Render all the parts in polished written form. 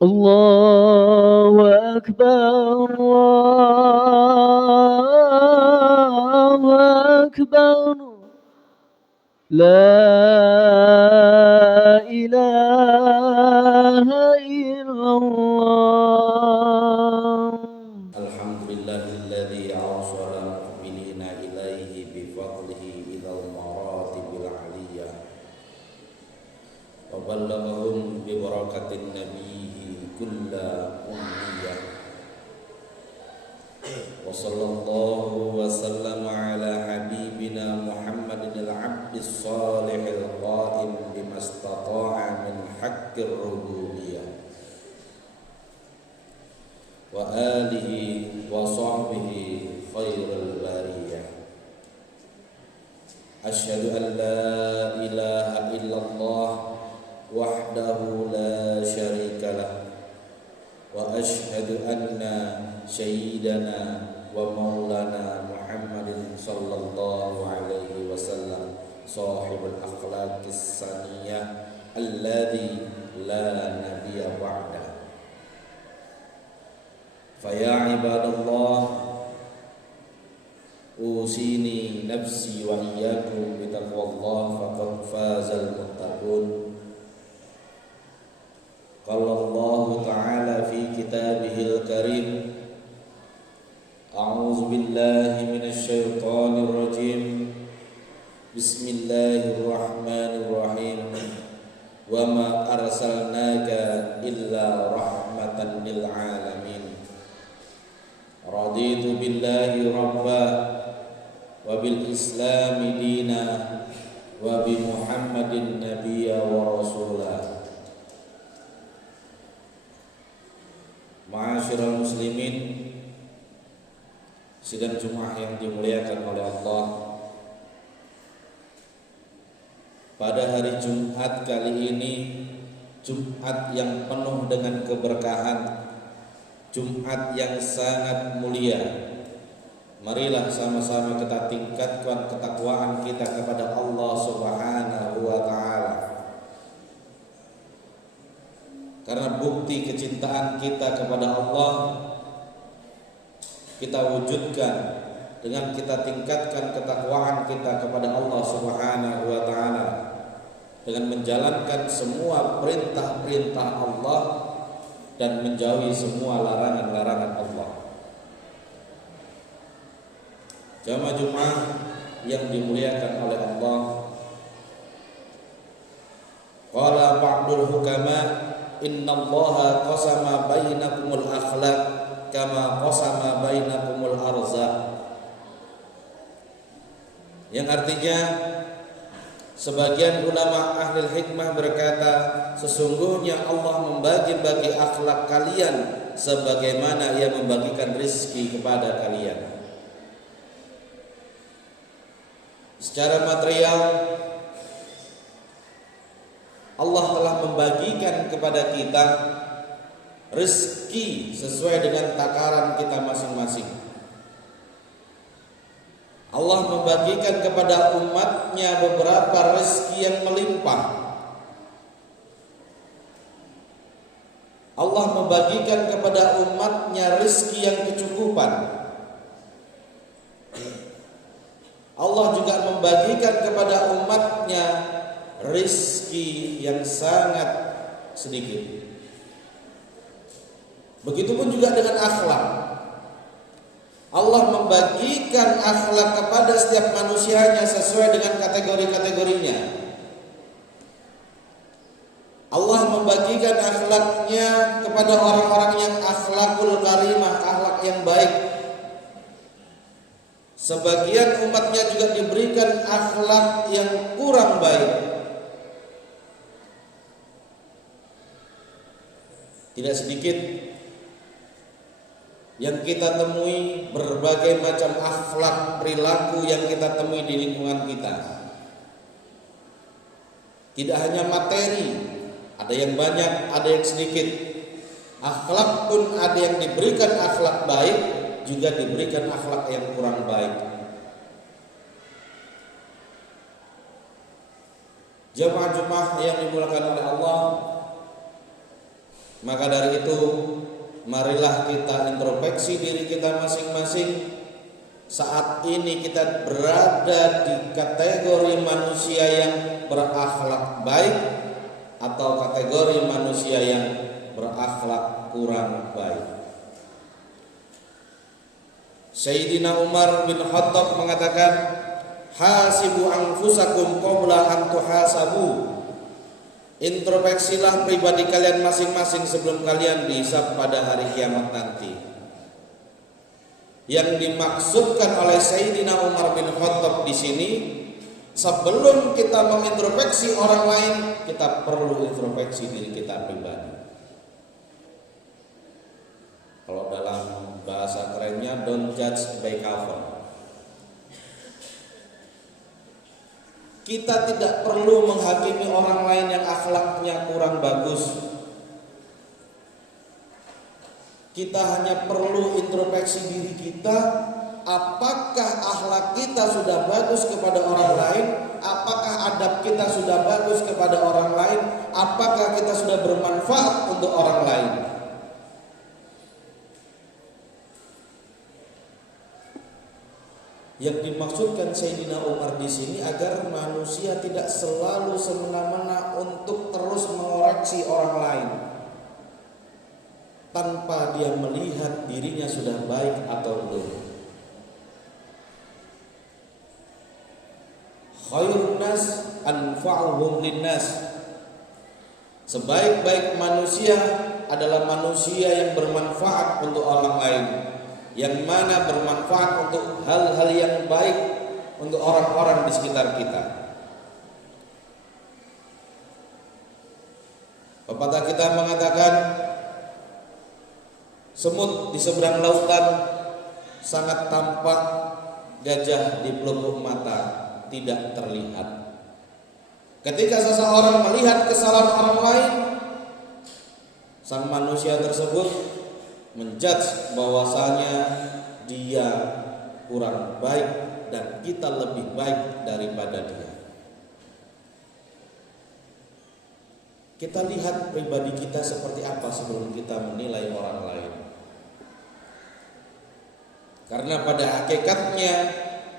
الله أكبر الله أكبر لا إله إلا الله. Alhamdulillahilladzi awsala mu'minina ilaihi bifadlihi ilal maratibil aliyah wa ballaghahum bi barakatin nabiyhi kulla ummiyah wa sallallahu wa sallama ala habibina Muhammadin al-abdis salihil qa'im bimastata'a min haqqir rububiyyah wa alihi wa sahbihi khairul bariyah. Asyhadu an la ilaha illallah wahdahu la syarikalah wa asyhadu anna sayyidana wa maulana Muhammadin sallallahu alaihi wasallam sahibul akhlaqis saniyah alladzi la nabiyya ba'da. Faya ibadallah usini nafsi wa iyyakum bitaqwallah faqad fazal muttaqun. Qala Allah ta'ala fi kitabihil karim a'udzu billahi minasy syaithanir rajim bismillahirrahmanirrahim wa ma arsalnaka illa rahmatan lil alamin. Raditu billahi rabba wa bil islami dina wa bi Muhammadin nabiyya wa rasulah. Ma'asyiral muslimin, sidang Jumat yang dimuliakan oleh Allah. Pada hari Jumat kali ini, Jumat yang penuh dengan keberkahan, Jumat yang sangat mulia. Marilah sama-sama kita tingkatkan ketakwaan kita kepada Allah Subhanahu wa ta'ala. Karena bukti kecintaan kita kepada Allah kita wujudkan dengan kita tingkatkan ketakwaan kita kepada Allah Subhanahu wa ta'ala dengan menjalankan semua perintah-perintah Allah dan menjauhi semua larangan-larangan Allah. Jamaah Jumat yang dimuliakan oleh Allah. Qala ba'dul hukama innallaha qasama bainakumul akhlaq kama qasama bainakumul arzaq. Yang artinya sebagian ulama ahli hikmah berkata, sesungguhnya Allah membagi-bagi akhlak kalian sebagaimana Ia membagikan rizki kepada kalian. Secara material Allah telah membagikan kepada kita rezeki sesuai dengan takaran kita masing-masing. Allah membagikan kepada umatnya beberapa rezeki yang melimpah. Allah membagikan kepada umatnya rezeki yang kecukupan. Allah juga membagikan kepada umatnya rezeki yang sangat sedikit. Begitupun juga dengan akhlak. Allah membagikan akhlak kepada setiap manusianya sesuai dengan kategori-kategorinya. Allah membagikan akhlaknya kepada orang-orang yang akhlakul karimah, akhlak yang baik. Sebagian umatnya juga diberikan akhlak yang kurang baik. Tidak sedikit yang kita temui berbagai macam akhlak perilaku yang kita temui di lingkungan kita. Tidak hanya materi, ada yang banyak, ada yang sedikit. Akhlak pun ada yang diberikan akhlak baik, juga diberikan akhlak yang kurang baik. Jamaah-jamaah yang dimuliakan oleh Allah, Maka dari itu, marilah kita introspeksi diri kita masing-masing. Saat ini kita berada di kategori manusia yang berakhlak baik atau kategori manusia yang berakhlak kurang baik. Sayyidina Umar bin Khattab mengatakan, hasibu anfusakum qabla an tuhasabu. Introspeksilah pribadi kalian masing-masing sebelum kalian dihisab pada hari kiamat nanti. Yang dimaksudkan oleh Sayyidina Umar bin Khattab di sini, sebelum kita mengintrospeksi orang lain, kita perlu introspeksi diri kita pribadi. Kalau dalam bahasa kerennya, don't judge by cover. Kita tidak perlu menghakimi orang lain yang akhlaknya kurang bagus. Kita hanya perlu introspeksi diri kita. Apakah akhlak kita sudah bagus kepada orang lain? Apakah adab kita sudah bagus kepada orang lain? Apakah kita sudah bermanfaat untuk orang lain? Yang dimaksudkan Sayyidina Umar di sini agar manusia tidak selalu semena-mena untuk terus mengoreksi orang lain tanpa dia melihat dirinya sudah baik atau belum. Khairun nas anfa'uhum linnas. Sebaik-baik manusia adalah manusia yang bermanfaat untuk orang lain, yang mana bermanfaat untuk hal-hal yang baik untuk orang-orang di sekitar kita. Pepatah kita mengatakan, semut di seberang lautan sangat tampak, gajah di pelupuk mata tidak terlihat. Ketika seseorang melihat kesalahan orang lain, sang manusia tersebut menjudge bahwasanya dia kurang baik dan kita lebih baik daripada dia. Kita lihat pribadi kita seperti apa sebelum kita menilai orang lain. Karena pada hakikatnya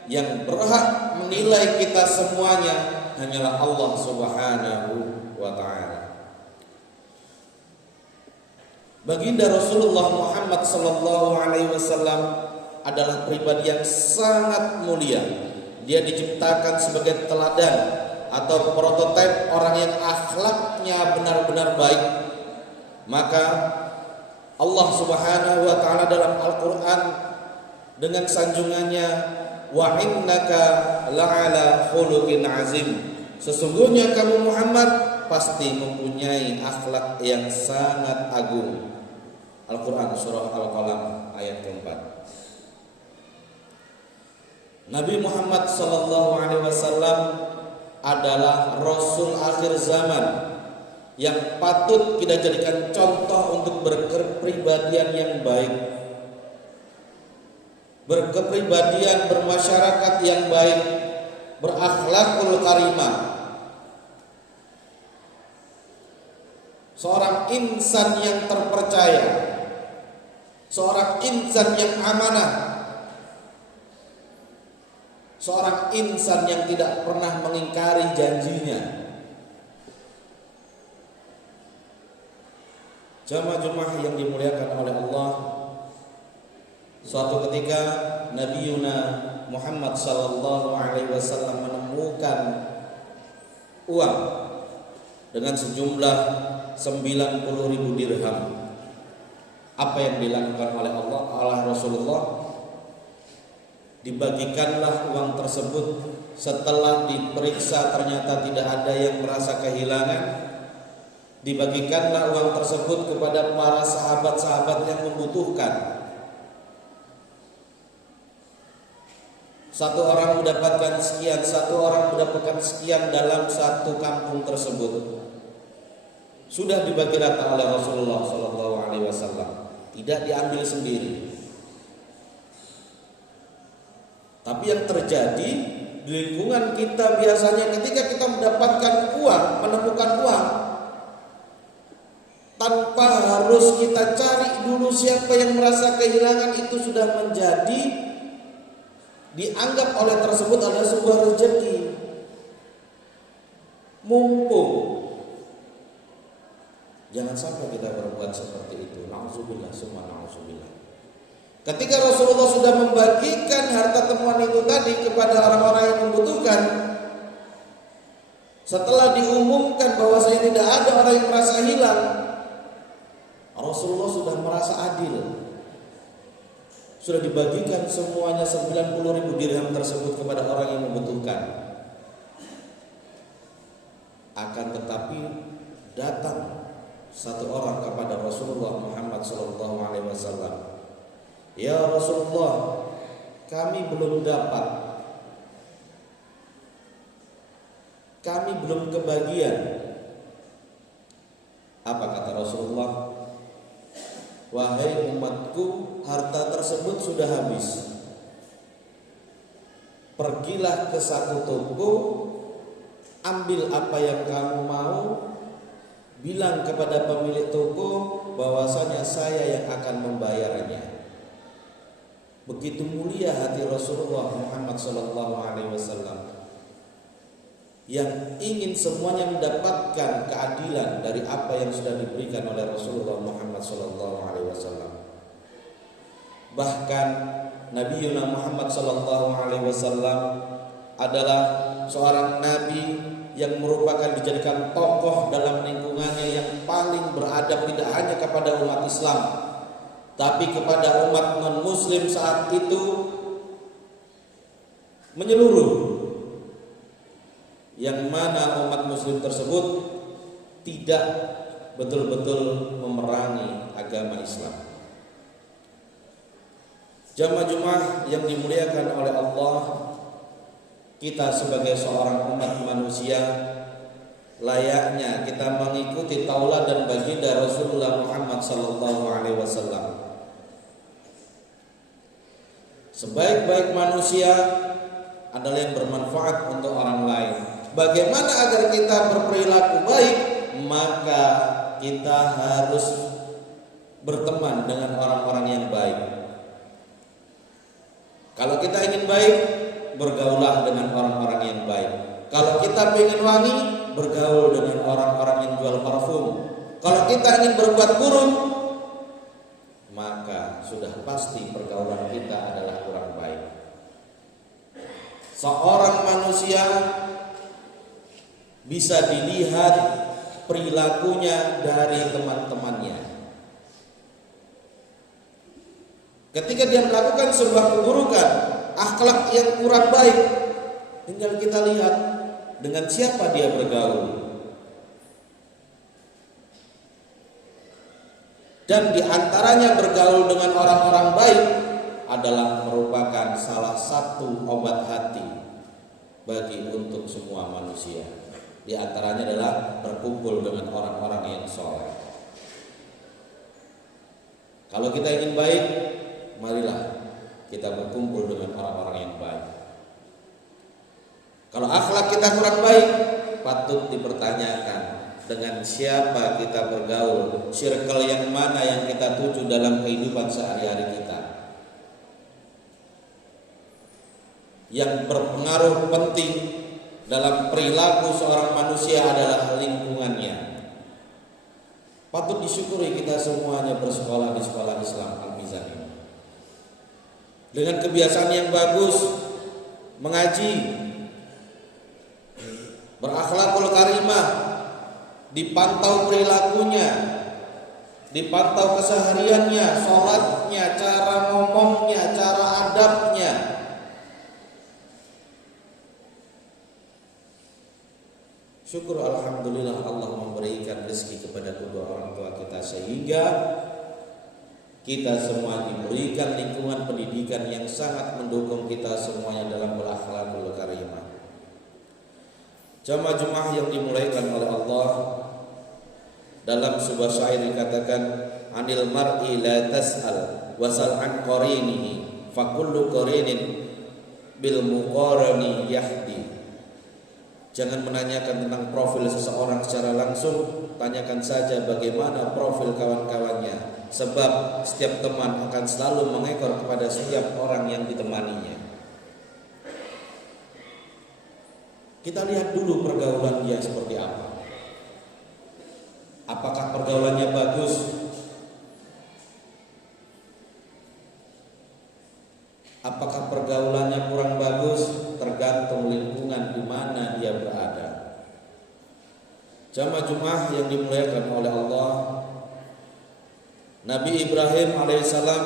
yang berhak menilai kita semuanya hanyalah Allah Subhanahu wa ta'ala. Baginda Rasulullah Muhammad sallallahu alaihi wasallam adalah pribadi yang sangat mulia. Dia diciptakan sebagai teladan atau prototipe orang yang akhlaknya benar-benar baik. Maka Allah Subhanahu wa ta'ala dalam Al-Qur'an dengan sanjungannya, wa innaka la'ala khuluqin azim. Sesungguhnya kamu Muhammad pasti mempunyai akhlak yang sangat agung. Al-Quran surah Al-Qalam ayat keempat. Nabi Muhammad SAW adalah Rasul akhir zaman yang patut kita jadikan contoh untuk berkepribadian yang baik, berkepribadian bermasyarakat yang baik, berakhlakul karimah. Seorang insan yang terpercaya, seorang insan yang amanah, seorang insan yang tidak pernah mengingkari janjinya. Jamaah-jamaah yang dimuliakan oleh Allah, suatu ketika Nabiuna Muhammad sallallahu alaihi wasallam menemukan uang dengan sejumlah 90.000 dirham. Apa yang dilakukan oleh Allah, oleh Rasulullah? Dibagikanlah uang tersebut. Setelah diperiksa ternyata tidak ada yang merasa kehilangan, dibagikanlah uang tersebut kepada para sahabat-sahabat yang membutuhkan. Satu orang mendapatkan sekian, satu orang mendapatkan sekian dalam satu kampung tersebut. Sudah dibagi rata oleh Rasulullah SAW, tidak diambil sendiri. Tapi yang terjadi di lingkungan kita biasanya ketika kita mendapatkan uang, menemukan uang, tanpa harus kita cari dulu siapa yang merasa kehilangan, itu sudah menjadi dianggap oleh tersebut adalah sebuah rezeki. Mumpung, jangan sampai kita berbuat seperti itu. Na'udzubillah, summa na'udzubillah. Ketika Rasulullah sudah membagikan harta temuan itu tadi kepada orang-orang yang membutuhkan, setelah diumumkan bahwa saya tidak ada orang yang merasa hilang, Rasulullah sudah merasa adil. Sudah dibagikan semuanya 90.000 dirham tersebut kepada orang yang membutuhkan. Akan tetapi datang satu orang kepada Rasulullah Muhammad SAW. Ya Rasulullah, kami belum dapat, kami belum kebagian. Apa kata Rasulullah? Wahai umatku, harta tersebut sudah habis. Pergilah ke satu toko, ambil apa yang kamu mau, bilang kepada pemilik toko bahwasanya saya yang akan membayarnya. Begitu mulia hati Rasulullah Muhammad SAW, yang ingin semuanya mendapatkan keadilan dari apa yang sudah diberikan oleh Rasulullah Muhammad SAW. Bahkan Nabi Muhammad SAW adalah seorang nabi yang merupakan dijadikan tokoh dalam lingkungannya yang paling beradab, tidak hanya kepada umat Islam, tapi kepada umat non-muslim saat itu menyeluruh, yang mana umat muslim tersebut tidak betul-betul memerangi agama Islam. Jamaah yang dimuliakan oleh Allah, kita sebagai seorang umat manusia layaknya kita mengikuti tauladan baginda Rasulullah Muhammad SAW. Sebaik-baik manusia adalah yang bermanfaat untuk orang lain. Bagaimana agar kita berperilaku baik? Maka kita harus berteman dengan orang-orang yang baik. Kalau kita ingin baik, bergaulah dengan orang-orang yang baik. Kalau kita ingin wangi, bergaul dengan orang-orang yang jual parfum. Kalau kita ingin berbuat buruk, maka sudah pasti pergaulan kita adalah kurang baik. Seorang manusia bisa dilihat perilakunya dari teman-temannya. Ketika dia melakukan sebuah keburukan, akhlak yang kurang baik, tinggal kita lihat dengan siapa dia bergaul. Dan diantaranya bergaul dengan orang-orang baik adalah merupakan salah satu obat hati bagi untuk semua manusia. Di antaranya adalah berkumpul dengan orang-orang yang soleh. Kalau kita ingin baik, marilah kita berkumpul dengan orang-orang yang baik. Kalau akhlak kita kurang baik, patut dipertanyakan dengan siapa kita bergaul, circle yang mana yang kita tuju dalam kehidupan sehari-hari kita. Yang berpengaruh penting dalam perilaku seorang manusia adalah lingkungannya. Patut disyukuri kita semuanya bersekolah di sekolah Islam Al-Mizan ini, dengan kebiasaan yang bagus, mengaji, berakhlakul karimah, dipantau perilakunya, dipantau kesehariannya, sholatnya, cara ngomongnya, cara adabnya. Syukur alhamdulillah Allah memberikan rezeki kepada kedua orang tua kita, sehingga kita semua diberikan lingkungan pendidikan yang sangat mendukung kita semuanya dalam berakhlakul karimah. Jamaah yang dimulaikan oleh Allah, dalam sebuah syair dikatakan, anil mar'i la tas'al wasal an qarinihi fa kullu qarinin bil muqarani yahdi. Jangan menanyakan tentang profil seseorang secara langsung, tanyakan saja bagaimana profil kawan-kawannya. Sebab setiap teman akan selalu mengekor kepada setiap orang yang ditemaninya. Kita lihat dulu pergaulan dia seperti apa. Apakah pergaulannya bagus? Apakah pergaulannya kurang bagus? Tergantung lingkungan di mana dia berada. Jamaah yang dimuliakan oleh Allah, Nabi Ibrahim alaihissalam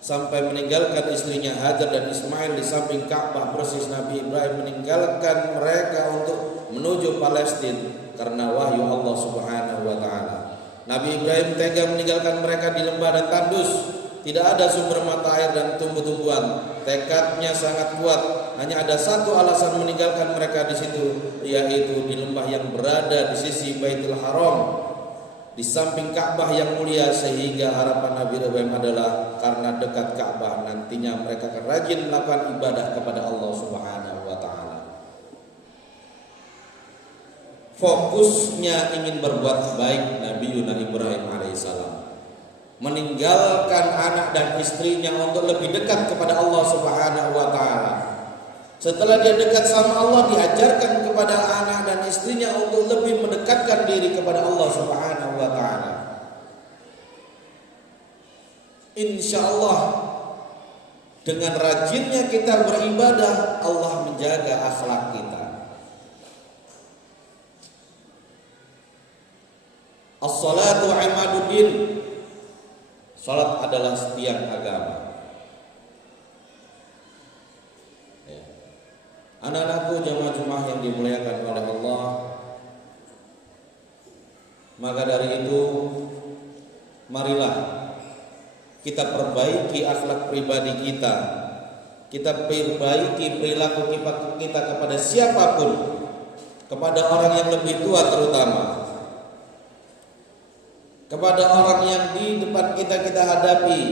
sampai meninggalkan istrinya Hajar dan Ismail di samping Ka'bah persis. Nabi Ibrahim meninggalkan mereka untuk menuju Palestina karena wahyu Allah Subhanahu wa taala. Nabi Ibrahim tega meninggalkan mereka di lembah dan tandus. Tidak ada sumber mata air dan tumbuh-tumbuhan. Tekadnya sangat kuat. Hanya ada satu alasan meninggalkan mereka di situ, yaitu di lembah yang berada di sisi Baitul Haram, di samping Ka'bah yang mulia, sehingga harapan Nabi Ibrahim adalah karena dekat Ka'bah nantinya mereka akan rajin melakukan ibadah kepada Allah Subhanahu wa taala. Fokusnya ingin berbuat baik Nabi Ibrahim alaihissalam, meninggalkan anak dan istrinya untuk lebih dekat kepada Allah Subhanahu wa taala. Setelah dia dekat sama Allah, diajarkan kepada anak dan istrinya untuk lebih mendekatkan diri kepada Allah Subhanahu wa taala. Insyaallah dengan rajinnya kita beribadah, Allah menjaga akhlak kita. As-salatu imaduddin. Salat adalah tiang agama. Anak-anakku jemaah yang dimuliakan oleh Allah, maka dari itu marilah kita perbaiki akhlak pribadi kita. Kita perbaiki perilaku kita kepada siapapun, kepada orang yang lebih tua terutama, kepada orang yang di depan kita hadapi.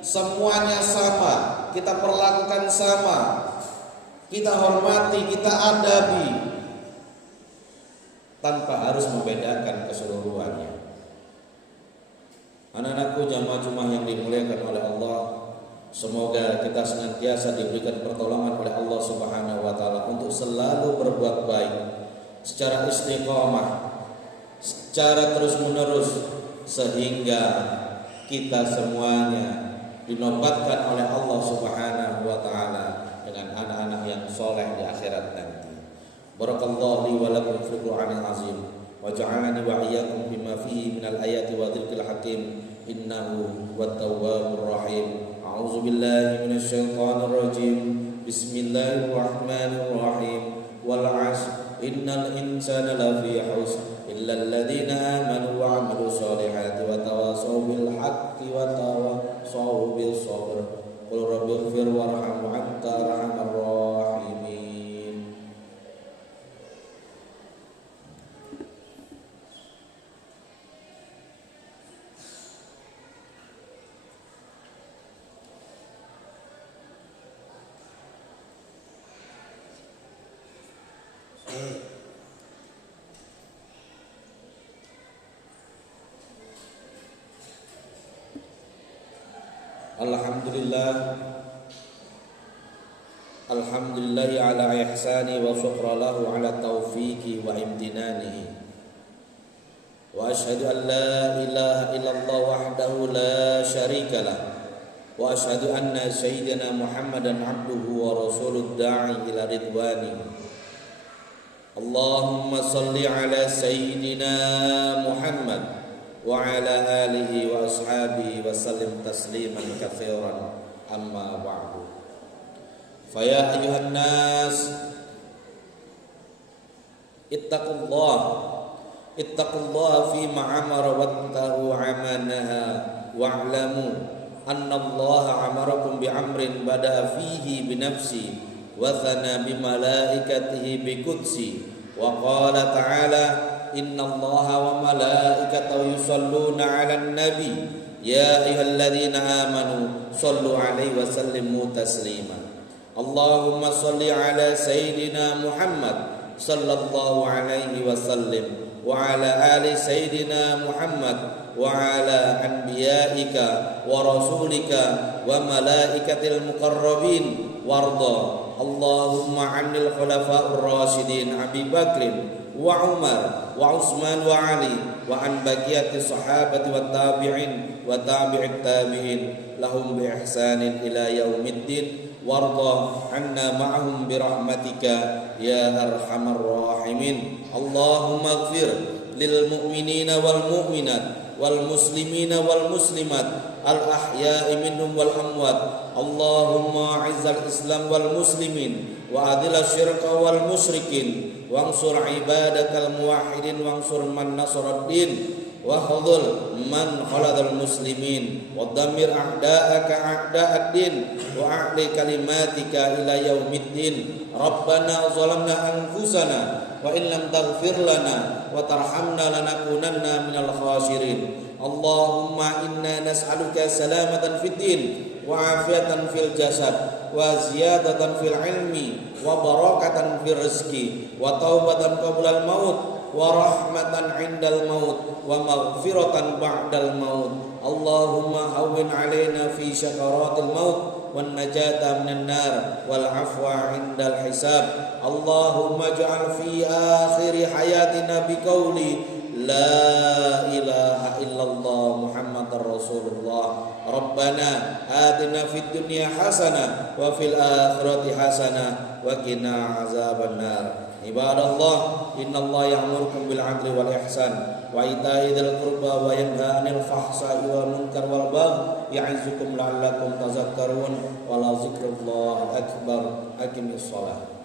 Semuanya sama, kita perlakukan sama, kita hormati, kita adabi, tanpa harus membedakan keseluruhannya. Anak-anakku jamaah yang dimuliakan oleh Allah, semoga kita senantiasa diberikan pertolongan oleh Allah Subhanahu wa taala untuk selalu berbuat baik secara istiqomah, secara terus-menerus, sehingga kita semuanya dinobatkan oleh Allah Subhanahu wa taala dengan anak-anak yang soleh di akhirat nanti. Barakallahu li wa lakum fil Qur'anil azim wa ja'alani wa iyyakum bima fihi minal ayati wa dzikril hakim innahu wat tawwabur rahim. A'udzu billahi minasy syaithanir rajim. Bismillahirrahmanirrahim. Wal 'ashr innal insana lafi khusr illa alladziina aamanu wa 'amilus shalihati wa tawassaw bil haqqi wa tawassaw bis sabr. Qul rabbighfir warham wa anta arhamar rahimin. Alhamdulillahi ala ihsani wa syukra lahu ala taufiqi wa imtinanihi. Wa ashhadu an la ilaha illallah wahdahu la syarika lah. Wa ashhadu anna sayyidina Muhammadan abduhu wa rasuluh da'i ila ridwani. Allahumma salli ala sayyidina Muhammad wa ala alihi wa ashabihi wa sallim tasliman katsiran. Amma ba'du. Faya ayuhan nas ittaqullah fi ma'amara wattahu amanaha wa'lamu anna Allah amarakum bi'amrin bada'a fihi binafsi wa thana bimalaikatihi biqudsi wa qala ta'ala inna Allah wa malaikatahu yusalluna 'alan nabi ya ayyuhalladzina amanu sallu 'alaihi wa sallimu taslima. Allahumma salli ala sayyidina Muhammad sallallahu alaihi wasallam wa ala ali sayyidina Muhammad wa ala anbiyaika wa rasulika wa malaikatil muqarrabin warda Allahumma 'anil khulafa'ur rasyidin Abi Bakrin wa Umar wa Utsman wa Ali wa an baqiyati sahabati wat tabi'in wa tabi'it tabi'in lahum bi ihsanin ila yaumiddin warda 'anna ma'ahum bi rahmatika ya arhamar rahimin. Allahumma ighfir lil mu'minina wal mu'minat wal muslimina wal muslimat al ahya'i minhum wal amwat. Allahumma 'izzal islam wal muslimin wa adil syirka wal musyrikin wansur ibadakal muwahhidin wansur man nasaraddin wa khudhul man khaladal muslimin wa dhammir a'da'aka a'da'ad-din wa a'li kalimatika ila yaumiddin. Rabbana zalamna anfusana wa in lam taghfir lana wa tarhamna lanakunanna minal khasirin. Allahumma inna nas'aluka salamatan fid din wa afiyatan fil jasad wa ziyadatan fil ilmi wa barakatan fil rizqi wa taubatan qablal maut wa rahmatan 'indal maut wa maghfiratan ba'dal maut. Allahumma hawwin 'alaina fi syakaratil maut wan najata minan nar wal 'afwa 'indal hisab. Allahumma ij'al fi akhir hayatina biqauli la ilaha illallah Muhammadar Rasulullah. Rabbana atina fid dunya hasanah wa fil akhirati hasanah wa qina azabannar. Ibadallah, innallaha ya'murukum bil 'adli wal ihsan wa ita'i dzil qurba wa yanha 'anil fahsya'i wal munkar wal baghi ya'izukum la'allakum tadhakkarun wa la dzikrullahi akbar. Aqimis shalah.